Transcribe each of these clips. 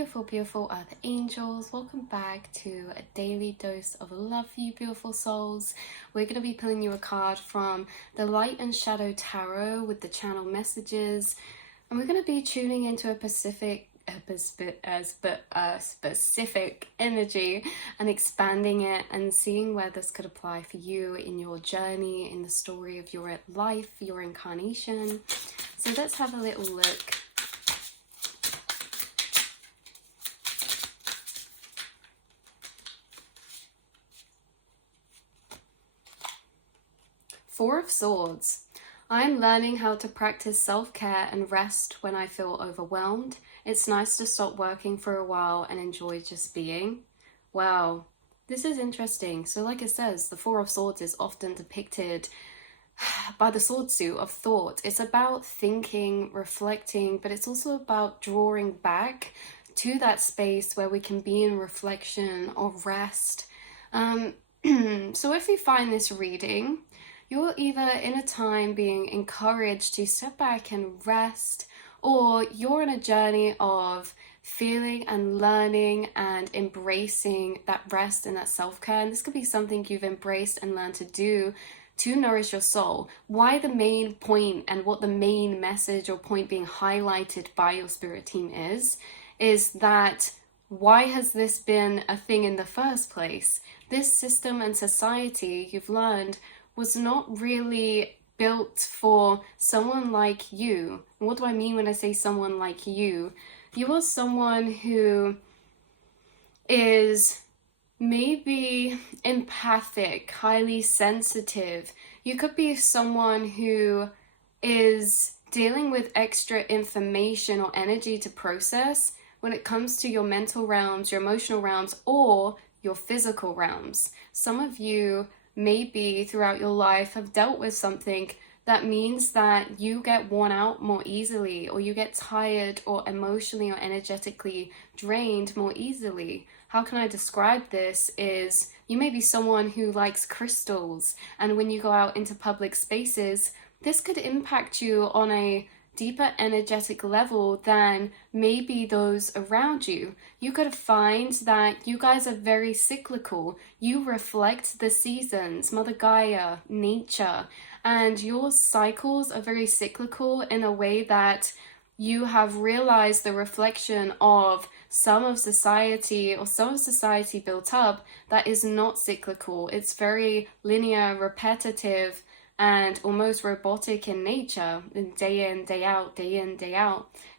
beautiful, beautiful Earth Angels. Welcome back to a daily dose of love for you, beautiful souls. We're going to be pulling you a card from the Light and Shadow Tarot with the channel messages. And we're going to be tuning into a specific energy and expanding it and seeing where this could apply for you in your journey, in the story of your life, your incarnation. So let's have a little look. Four of Swords. I'm learning how to practice self-care and rest when I feel overwhelmed. It's nice to stop working for a while and enjoy just being. Wow, this is interesting. So like it says, the Four of Swords is often depicted by the sword suit of thought. It's about thinking, reflecting, but it's also about drawing back to that space where we can be in reflection or rest. So if you find this reading, you're either in a time being encouraged to step back and rest, or you're on a journey of feeling and learning and embracing that rest and that self-care. And this could be something you've embraced and learned to do to nourish your soul. Why the main point and what the main message or point being highlighted by your spirit team is that why has this been a thing in the first place? This system and society, you've learned, was not really built for someone like you. What do I mean when I say someone like you? You are someone who is maybe empathic, highly sensitive. You could be someone who is dealing with extra information or energy to process when it comes to your mental realms, your emotional realms, or your physical realms. Some of you maybe throughout your life have dealt with something that means that you get worn out more easily, or you get tired or emotionally or energetically drained more easily. How can I describe this? Is you may be someone who likes crystals, and when you go out into public spaces, this could impact you on a deeper energetic level than maybe those around you. You could find that you guys are very cyclical. You reflect the seasons, Mother Gaia, nature, and your cycles are very cyclical in a way that you have realized the reflection of some of society built up that is not cyclical. It's very linear, repetitive, and almost robotic in nature, and day in, day out,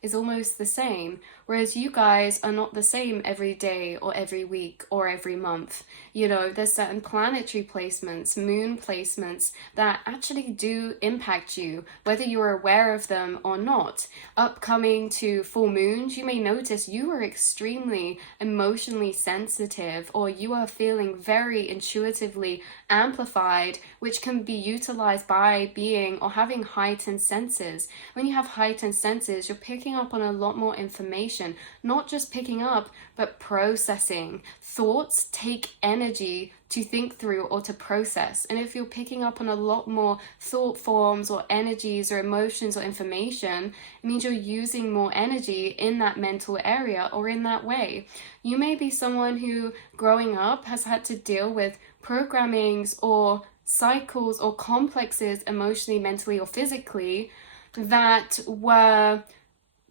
is almost the same. Whereas you guys are not the same every day or every week or every month. You know, there's certain planetary placements, moon placements that actually do impact you, whether you're aware of them or not. Upcoming to full moons, you may notice you are extremely emotionally sensitive, or you are feeling very intuitively amplified, which can be utilized by being or having heightened senses. When you have heightened senses, you're picking up on a lot more information, not just picking up, but processing. Thoughts take energy to think through or to process. And if you're picking up on a lot more thought forms or energies or emotions or information, it means you're using more energy in that mental area or in that way. You may be someone who growing up has had to deal with programmings or cycles or complexes emotionally, mentally, or physically that were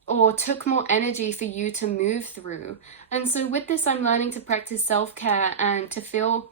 or took more energy for you to move through. And so with this, I'm learning to practice self-care and to feel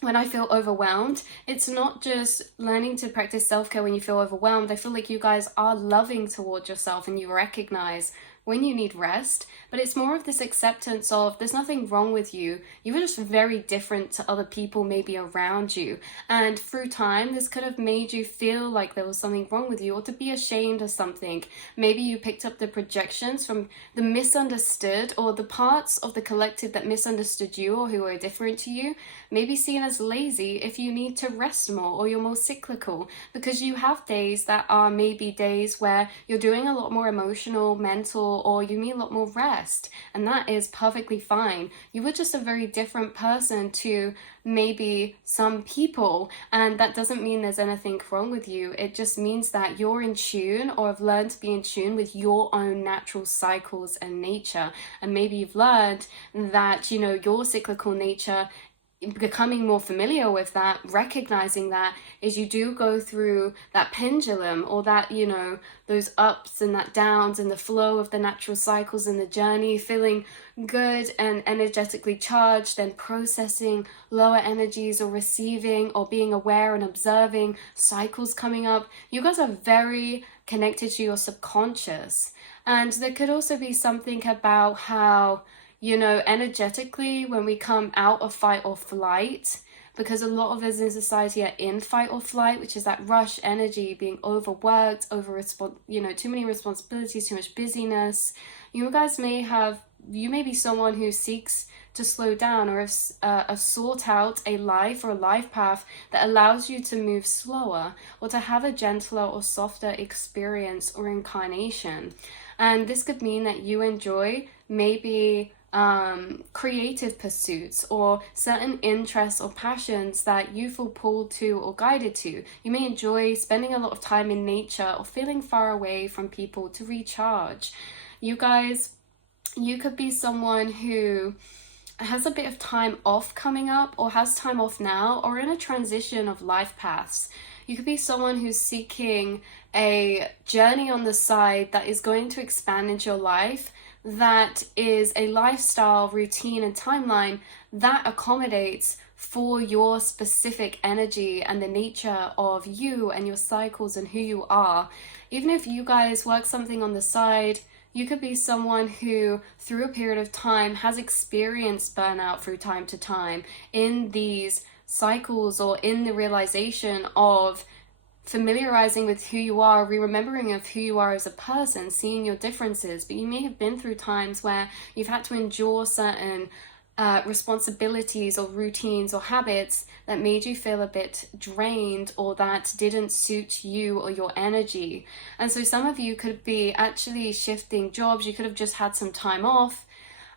when I feel overwhelmed. It's not just learning to practice self-care when you feel overwhelmed. I feel like you guys are loving towards yourself and you recognize when you need rest, but it's more of this acceptance of there's nothing wrong with you. You were just very different to other people maybe around you. And through time, this could have made you feel like there was something wrong with you or to be ashamed of something. Maybe you picked up the projections from the misunderstood or the parts of the collective that misunderstood you or who are different to you. Maybe seen as lazy if you need to rest more or you're more cyclical, because you have days that are maybe days where you're doing a lot more emotional, mental, chill, or you need a lot more rest, and that is perfectly fine. You were just a very different person to maybe some people, and that doesn't mean there's anything wrong with you. It just means that you're in tune, or have learned to be in tune with your own natural cycles and nature. And maybe you've learned that, you know, your cyclical nature, becoming more familiar with that, recognizing that, is you do go through that pendulum, or that, you know, those ups and that downs, and the flow of the natural cycles and the journey, feeling good and energetically charged, then processing lower energies, or receiving, or being aware and observing cycles coming up. You guys are very connected to your subconscious. And there could also be something about how, you know, energetically, when we come out of fight or flight, because a lot of us in society are in fight or flight, which is that rush energy, being overworked, you know, too many responsibilities, too much busyness. You guys you may be someone who seeks to slow down, or have sought out a life or a life path that allows you to move slower, or to have a gentler or softer experience or incarnation. And this could mean that you enjoy maybe creative pursuits, or certain interests or passions that you feel pulled to or guided to. You may enjoy spending a lot of time in nature, or feeling far away from people to recharge. You could be someone who has a bit of time off coming up, or has time off now, or in a transition of life paths. You could be someone who's seeking a journey on the side that is going to expand into your life, that is a lifestyle, routine, and timeline that accommodates for your specific energy and the nature of you and your cycles and who you are. Even if you guys work something on the side, you could be someone who, through a period of time, has experienced burnout through time to time in these cycles, or in the realization of familiarizing with who you are, remembering of who you are as a person, seeing your differences. But you may have been through times where you've had to endure certain responsibilities, or routines, or habits that made you feel a bit drained, or that didn't suit you or your energy. And so some of you could be actually shifting jobs. You could have just had some time off.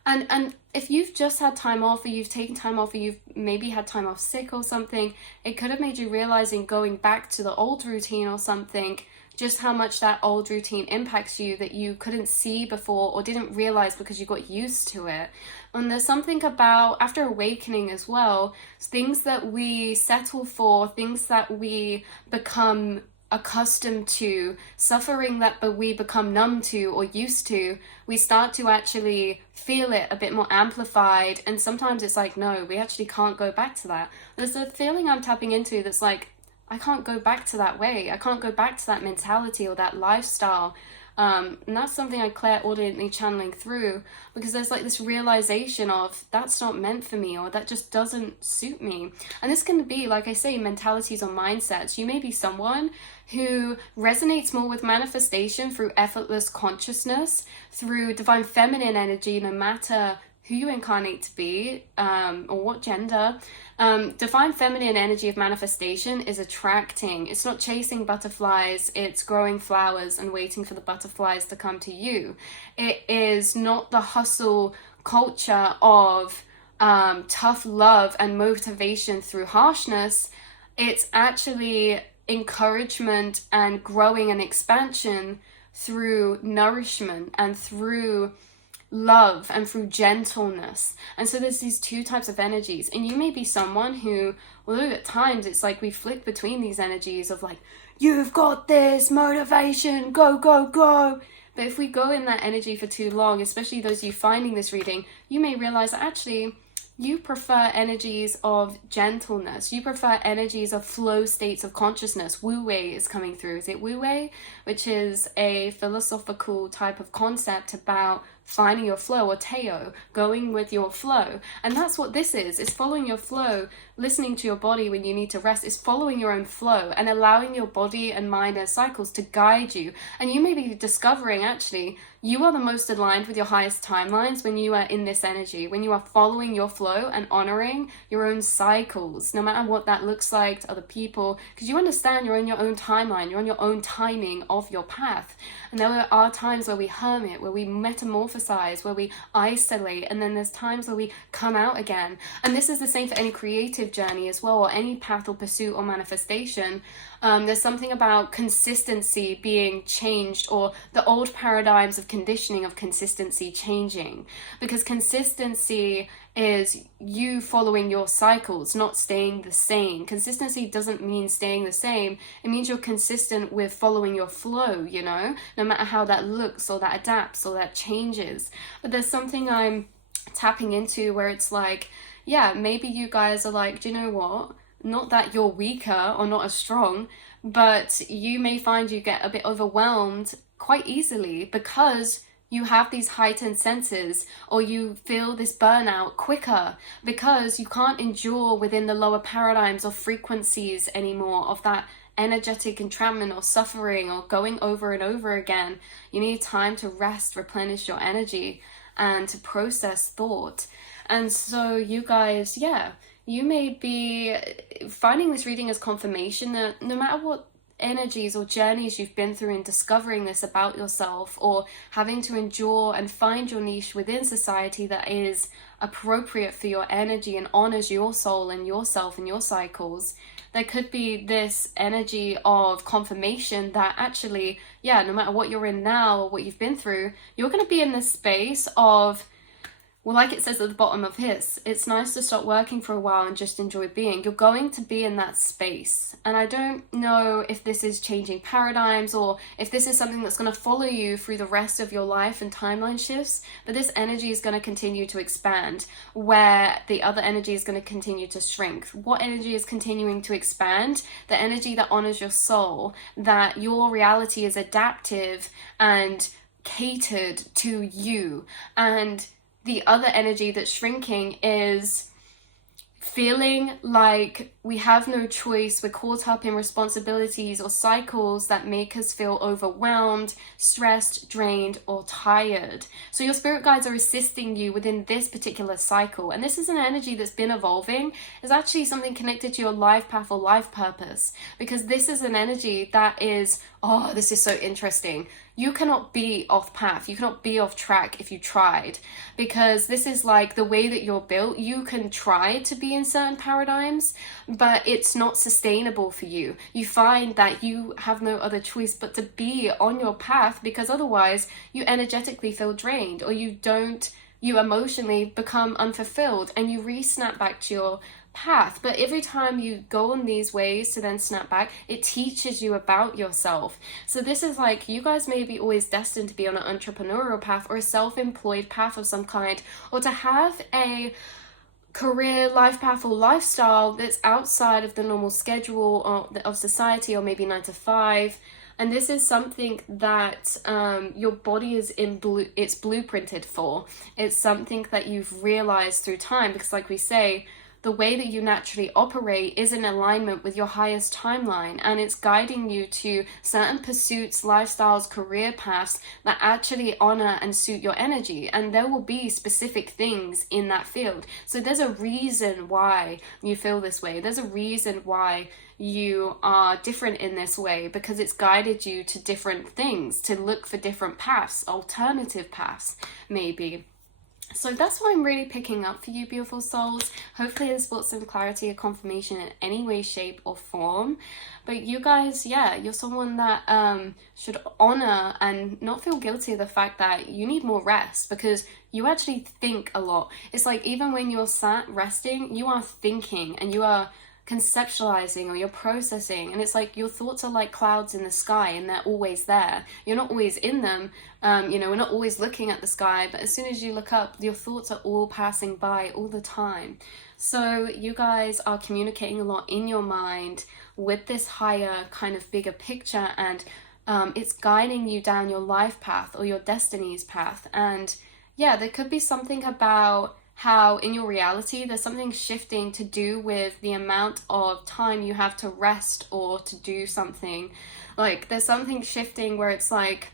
And if you've just had time off, or you've taken time off, or you've maybe had time off sick or something, it could have made you realize, in going back to the old routine or something, just how much that old routine impacts you, that you couldn't see before, or didn't realize because you got used to it. And there's something about, after awakening as well, things that we settle for, things that we become accustomed to, suffering that but we become numb to or used to, we start to actually feel it a bit more amplified. And sometimes it's like, no, we actually can't go back to that. There's a feeling I'm tapping into that's like, I can't go back to that way. I can't go back to that mentality or that lifestyle. And that's something I clairaudiently channeling through, because there's like this realization of, that's not meant for me, or that just doesn't suit me. And this can be, like I say, mentalities or mindsets. You may be someone who resonates more with manifestation through effortless consciousness, through divine feminine energy, no matter who you incarnate to be, or what gender. Divine feminine energy of manifestation is attracting. It's not chasing butterflies, it's growing flowers and waiting for the butterflies to come to you. It is not the hustle culture of tough love and motivation through harshness. It's actually encouragement and growing and expansion through nourishment and through love and through gentleness. And so there's these two types of energies, and you may be someone who, although at times it's like we flick between these energies of like, you've got this motivation, go go go, but if we go in that energy for too long, especially those of you finding this reading, you may realize that actually you prefer energies of gentleness. You prefer energies of flow states of consciousness. Wu Wei is coming through. Is it Wu Wei? Which is a philosophical type of concept about finding your flow, or Teo, going with your flow. And that's what this is. It's following your flow, listening to your body when you need to rest. It's following your own flow and allowing your body and mind and cycles to guide you. And you may be discovering, actually, you are the most aligned with your highest timelines when you are in this energy, when you are following your flow and honoring your own cycles, no matter what that looks like to other people, because you understand you're in your own timeline, you're on your own timing of your path. And there are times where we hermit, where we metamorphosize, where we isolate, and then there's times where we come out again. And this is the same for any creative journey as well, or any path or pursuit or manifestation. There's something about consistency being changed, or the old paradigms of conditioning of consistency changing, because consistency is you following your cycles, not staying the same. Consistency doesn't mean staying the same. It means you're consistent with following your flow, you know, no matter how that looks or that adapts or that changes. But there's something I'm tapping into where it's like, yeah, maybe you guys are like, do you know what? Not that you're weaker or not as strong, but you may find you get a bit overwhelmed quite easily because you have these heightened senses, or you feel this burnout quicker because you can't endure within the lower paradigms or frequencies anymore of that energetic entrapment or suffering or going over and over again. You need time to rest, replenish your energy, and to process thought. And so you guys, yeah, you may be finding this reading as confirmation that no matter what energies or journeys you've been through in discovering this about yourself, or having to endure and find your niche within society that is appropriate for your energy and honors your soul and yourself and your cycles, there could be this energy of confirmation that actually, yeah, no matter what you're in now or what you've been through, you're going to be in this space of, well, like it says at the bottom of his, it's nice to stop working for a while and just enjoy being. You're going to be in that space. And I don't know if this is changing paradigms or if this is something that's going to follow you through the rest of your life and timeline shifts, but this energy is going to continue to expand, where the other energy is going to continue to shrink. What energy is continuing to expand? The energy that honors your soul, that your reality is adaptive and catered to you. And the other energy that's shrinking is feeling like we have no choice, we're caught up in responsibilities or cycles that make us feel overwhelmed, stressed, drained, or tired. So your spirit guides are assisting you within this particular cycle. And this is an energy that's been evolving. It's actually something connected to your life path or life purpose, because this is an energy that is, oh, this is so interesting. You cannot be off path. You cannot be off track if you tried, because this is like the way that you're built. You can try to be in certain paradigms, but it's not sustainable for you. You find that you have no other choice but to be on your path, because otherwise you energetically feel drained, or you emotionally become unfulfilled, and you re-snap back to your path. But every time you go on these ways to then snap back, it teaches you about yourself. So this is like, you guys may be always destined to be on an entrepreneurial path or a self-employed path of some kind, or to have a career, life path, or lifestyle that's outside of the normal schedule of society, or maybe 9 to 5. And this is something that your body is it's blueprinted for. It's something that you've realized through time, because like we say, the way that you naturally operate is in alignment with your highest timeline, and it's guiding you to certain pursuits, lifestyles, career paths that actually honor and suit your energy. And there will be specific things in that field. So there's a reason why you feel this way. There's a reason why you are different in this way, because it's guided you to different things, to look for different paths, alternative paths, maybe. So that's what I'm really picking up for you, beautiful souls. Hopefully this brought some clarity or confirmation in any way, shape, or form. But you guys, yeah, you're someone that should honor and not feel guilty of the fact that you need more rest, because you actually think a lot. It's like, even when you're sat resting, you are thinking and you are conceptualizing, or you're processing, and it's like your thoughts are like clouds in the sky, and they're always there. You're not always in them. We're not always looking at the sky, but as soon as you look up, your thoughts are all passing by all the time. So you guys are communicating a lot in your mind with this higher kind of bigger picture, and it's guiding you down your life path or your destiny's path. And yeah, there could be something about how in your reality there's something shifting to do with the amount of time you have to rest or to do something. Like there's something shifting where it's like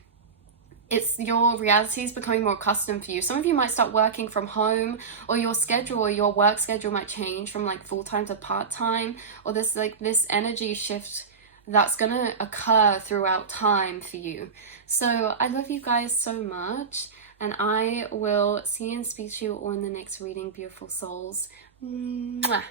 it's your reality is becoming more custom for you. Some of you might start working from home, or your schedule or your work schedule might change from like full-time to part-time, or this like this energy shift that's gonna occur throughout time for you. So I love you guys so much, and I will see and speak to you all in the next reading, beautiful souls. Mwah.